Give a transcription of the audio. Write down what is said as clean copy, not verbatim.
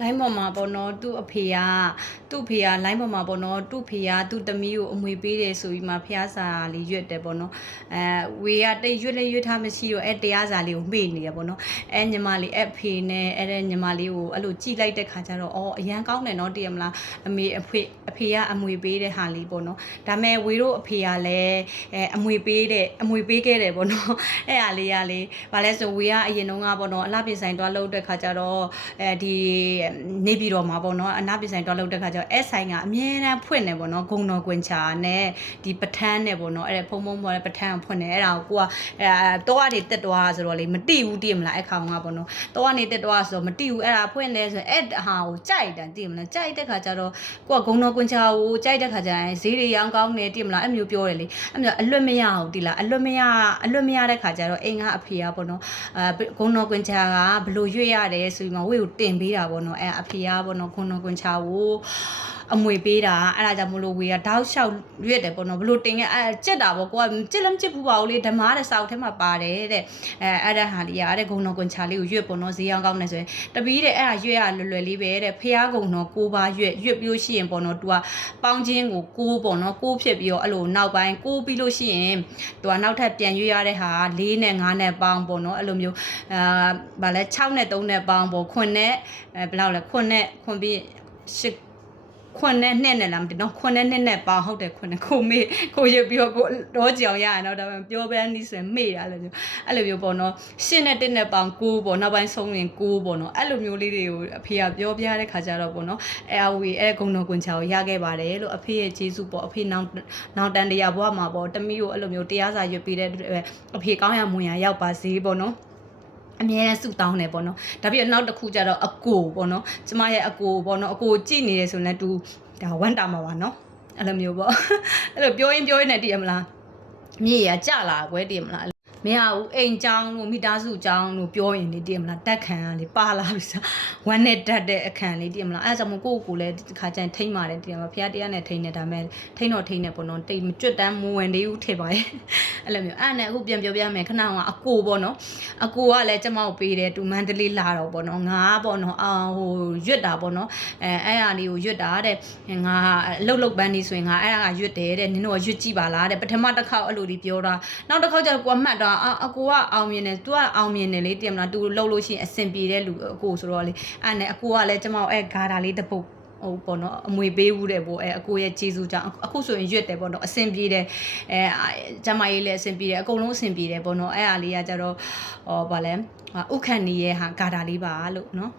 လိုင်းပေါ်မှာပေါ့နော်သူ့အဖေကလိုင်းပေါ်မှာပေါ့နော်သူ့ဖေကသူ့သမီးကိုအမွေပေးတယ်ဆိုပြီးမှဖျားစာလေးရွတ်တယ်ပေါ့နော်ဝေကတိတ်ရွတ်လေးရွတ်ထားမရှိတော့တရားစာလေးကိုမေ့နေရပေါ့နော်ညီမလေးအဖေနဲ့ညီမလေးကိုအဲ့လိုကြိလိုက်တဲ့ခါကျတော့အရန်ကောင်းတယ်နော်တည်ရမလားအဖေကအမွေပေးတဲ့ဟာလေးပေါ့နော်ဒါမဲ့ဝေတို့အဖေကလည်းအမွေပေးခဲ့တယ်ပေါ့နော်အဲ့ဟာလေးကလေဘာလဲဆိုဝေကအရင်တုန်းကပေါ့နော်အလှပြင်ဆိုင်တွားလုပ်တဲ့ခါကျတော့ဒီနေပြည်တော်မှာပေါ့နော်အနာပြင်ဆိုင်တွားလုပ်တဲ့ခါကျတော့အဲ့ဆိုင်ကအမြဲတမ်းဖွင့်နေပေါ့နော်ဂုံတော်ကွင်ချာနဲ့ဒီပထန်းနဲ့ပေါ့နော်အဲ့ဒါဖုံပေါ်တဲ့ပထန်းကိုဖွင့်နေအဲ့ဒါကိုတော့ကနေတက်သွားဆိုတော့လေမတိဘူးတည်မလားအဲ့ခေါင်ကပေါ့နော်တော့ကနေတက်သွားဆိုတော့မတိဘူးအဲ့ဒါဖွင့်လဲဆိုအဲ့ဟာကိုကြိုက်တယ်တည်မလားကြိုက်တဲ့ခါကျတော့ကိုကဂုံတော်ကွင်ချာကိုကြိုက်တဲ့ခါကျရင်ဈေးတွေရောင်းကောင်းနေတည်မလားအဲ့မျိုးပြောတယ်လေအဲ့မျိုးအလွတ်မရဘူးတည်လားအလွတ်မရတဲ့ခါကျတော့အိမ်ကအဖေကပေါ့နော်ဂုံတော်ကွင်ချာကဘလို့ရွေ့ရတယ်ဆိုပြီးမှဝေကိုတင်ပေးတာပေါ့နော်အဲ့အဖေကပေါ့နော်ဂုံတော်ကွင်ချာကိုအမွေပေးတာအဲ့ဒါကြောင့်မလို့ဝေကတောက်လျှောက်ရွက်တယ်ပေါ့နော်ဘလို့တင်ခဲ့ကြက်တာပေါ့ကိုကကြက်လည်းမကြက်ဘူးပါဘူးလေဓမ္မတဲ့စောက်ထဲမှာပါတယ်တဲ့အဲ့ဒါဟာလေးကအဲ့ဂုံတော်ကွန်ချာလေးကိုရွက်ပေါ့နော်ဈေးအောင်ကောင်းနေဆိုရင်တပီးတဲ့အဲ့ဒါရွက်ရလွယ်လွယ်လေးပဲတဲ့ဖျားကုံတော့6ပါးရွက်ပြီးလို့ရှိရင်ပေါ့နော် तू ကပေါင်းချင်းကို6ပေါ့နော်6ဖြစ်ပြီးတော့အဲ့လိုနောက်ပိုင်း6ပြီးလို့ရှိရင် तू ကနောက်ထပ်ပြန်ရွက်ရတဲ့ဟာ4နဲ့5နဲ့ပေါင်းပေါ့နော်အဲ့လိုမျိုးဗာလဲ6နဲ့3နဲ့ပေါင်းပေါ့9နဲ့ဘယ်လောက်လဲ9နဲ့9ပြီး10ခွန်းနဲ့နှစ်နဲ့လားမသိတော့ခွန်းနဲ့နှစ်နဲ့ပေါင်းဟုတ်တယ်ခွန်းနဲ့ကိုမေးကိုရပြီးတော့ကိုတော့ကြောင်ရရတော့ဒါပေမဲ့ပြောပန်းနီးဆိုရင်မေ့တာလို့အဲ့လိုမျိုးပေါ့နော်ရှင်းနဲ့တစ်နဲ့ပေါင်း9ပေါ့နောက်ပိုင်းဆုံးရင်9ပေါ့နော်အဲ့လိုမျိုးလေးတွေကိုအဖေကပြောပြတဲ့ခါကျတော့ပေါ့နော်အဲ့ဂုံတော်ကွန်ချာကိုရခဲ့ပါတယ်လို့အဖေရဲ့ကျေးဇူးပေါ့အဖေနောင်တန်တရားဘွားမှာပေါ့တမီးကိုအဲ့လိုမျိုးတရားစာရွတ်ပေးတဲ့အဖေကောင်းရမွန်ရရောက်ပါစေပေါ့နော်အမြဲတမ်းစုတောင်းနေပေါ့နော်ဒါပြီးတော့နောက်တစ်ခုကျတော့အကိုပေါ့နော်ကျမရဲ့အကိုပေါ့နော်အကိုကြည့်နေတယ်ဆိုရင်တူဒါဝမ်းတာမှာပါနော်အဲ့လိုမျိုးပေါ့အဲ့လိုပြောရင်နဲ့တည်ရမလားမြေရကြလာကွဲတည်မလားမရဘူးအိမ်เจ้าတို့မိသားစုเจ้าတို့ပြောရင်လေတည်မလားတက်ခံကလေပါလာပြီစားဝမ်းနဲ့တက်တဲ့အခန့်လေးတည်မလားအဲ့ဒါကြောင့်မို့ကိုလည်းဒီခါကျရင်ထိမ့်ပါတယ်တည်မလားဖះတရားနဲ့ထိမ့်နေဒါမဲ့ထိမ့်နေပေါ့နော်တိတ်မကြွတန်းမဝင်သေးဘူးထင်ပါရဲ့အဲ့လိုမျိုးအဲ့နဲ့အခုပြန်ပြောပြမယ်ခဏကအကိုပေါ့နော်အကိုကလည်းကျမကိုပေးတယ်တူမန္တလေးလာတော့ပေါ့နော်ငါပေါ့နော်ဟိုရွတ်တာပေါ့နော်အဲ့ဟာလေးကိုရွတ်တာတဲ့ငါလှုပ်ပန်းနေဆိုရင်ငါအဲ့ဒါကရွတ်တယ်တဲ့နင်တို့ကရွတ်ကြည့်ပါလားတဲ့ပထမတစ်ခေါက်အဲ့လိုဒီပြောတာနောက်တစ်ခေါက်ကျတော့ကိုကမှတ်တာအကိုကအောင်မြင်တယ်သူကအောင်မြင်တယ်လေတည်မလားသူလှုပ်လို့ရှိရင်အဆင်ပြေတဲ့လူအကိုဆိုတော့လေအဲ့နဲ့အကိုကလည်းကျမတို့ဂါတာလေးတစ်ပုတ်ဟုတ်ပေါ့နော်အမွေပေးဘူးတဲ့ပေါ့အကိုရဲ့ကျေးဇူးကြောင့်အခုဆိုရင်ရွတ်တယ်ပေါ့နော်အဆင်ပြေတယ်ကျမကြီးလည်းအဆင်ပြေတယ်အကုန်လုံးအဆင်ပြေတယ်ပေါ့နော်အဲ့အားလေးကကြတော့ဗာလဲဥက္ကဋ္ဌနီရဲ့ဟာဂါတာလေးပါလို့နော်